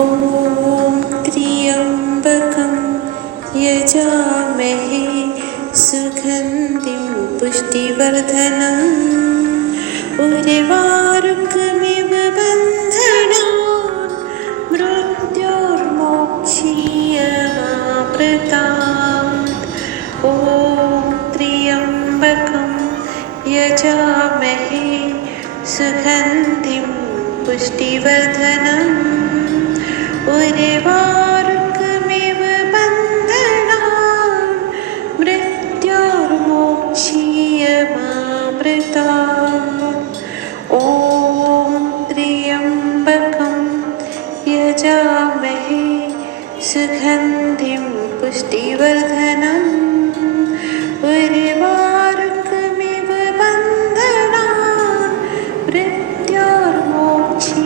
ॐ त्र्यम्बकं यजामहे सुगन्धिं पुष्टिवर्धनम् उर्वारुकमिव बन्धनान् मृत्योर्मोक्षीयमामृतात्। ॐ त्र्यम्बकं यजामहे सुगन्धिं पुष्टिवर्धनम् उर्वारुकमिव बन्धनान् मृत्योर्मोक्षीयमामृतात्। ॐ त्र्यम्बकं यजामहे सुगन्धिं पुष्टिवर्धनम् उर्वारुकमिव बन्धनान् मृत्योर्मोक्षीयमामृतात्।